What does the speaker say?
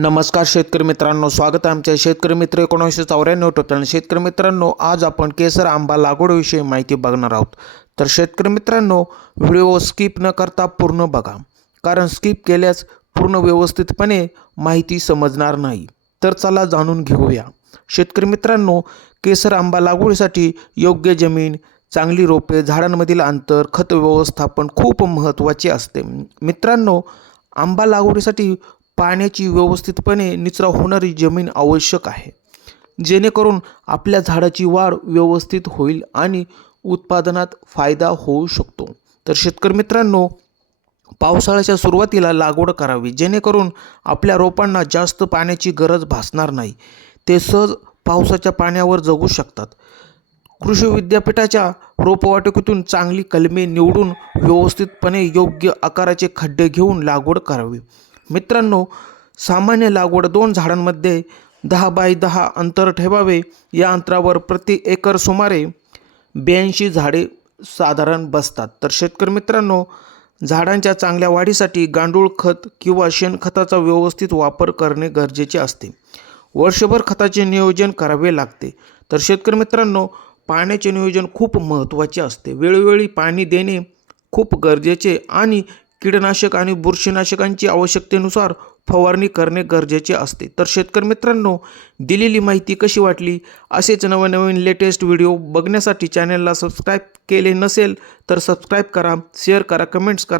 नमस्कार शेतकरी मित्रांनो, स्वागत आहे आमच्या शेतकरी मित्र 1994 यूट्यूब चॅनल. शेतकरी मित्रांनो, आज आपण केसर आंबा लागवडीविषयी माहिती बघणार आहोत. तर शेतकरी मित्रांनो, व्हिडिओ स्किप न करता पूर्ण बघा, कारण स्किप केल्यास पूर्ण व्यवस्थितपणे माहिती समजणार नाही. तर चला जाणून घेऊया. शेतकरी मित्रांनो, केसर आंबा लागवडीसाठी योग्य जमीन, चांगली रोपे, झाडांमधील अंतर, खत व्यवस्थापन खूप महत्त्वाचे असते. मित्रांनो, आंबा लागवडीसाठी पाण्याची व्यवस्थितपणे निचरा होणारी जमीन आवश्यक आहे, जेणेकरून आपल्या झाडाची वाढ व्यवस्थित होईल आणि उत्पादनात फायदा होऊ शकतो. तर शेतकरी मित्रांनो, पावसाळ्याच्या सुरुवातीला लागवड करावी, जेणेकरून आपल्या रोपांना जास्त पाण्याची गरज भासणार नाही. ते सहज पावसाच्या पाण्यावर जगू शकतात. कृषी विद्यापीठाच्या रोपवाटिकेतून चांगली कलमे निवडून व्यवस्थितपणे योग्य आकाराचे खड्डे घेऊन लागवड करावी. मित्रांनो, सामान्य लागवड 2 झाडांमध्ये 10 बाय 10 अंतर ठेवावे. या अंतरावर प्रति एकर सुमारे 82 झाडे साधारण बसतात. तर शेतकरी मित्रांनो, झाडांच्या चांगल्या वाढीसाठी गांडूळ खत किंवा शेणखताचा व्यवस्थित वापर करणे गरजेचे असते. वर्षभर खताचे नियोजन करावे लागते. तर शेतकरी मित्रांनो, पाण्याचे नियोजन खूप महत्त्वाचे असते. वेळोवेळी पाणी देणे खूप गरजेचे आणि कीटकनाशक आणि बुरशीनाशकांची आवश्यकतेनुसार फवारणी करणे गरजेचे असते. तर शेतकरी मित्रांनो, दिलेली माहिती कशी वाटली? असेच नवनवीन लेटेस्ट व्हिडिओ बघण्यासाठी चॅनलला सबस्क्राईब केले नसेल तर सबस्क्राईब करा, शेअर करा, कमेंट्स करा.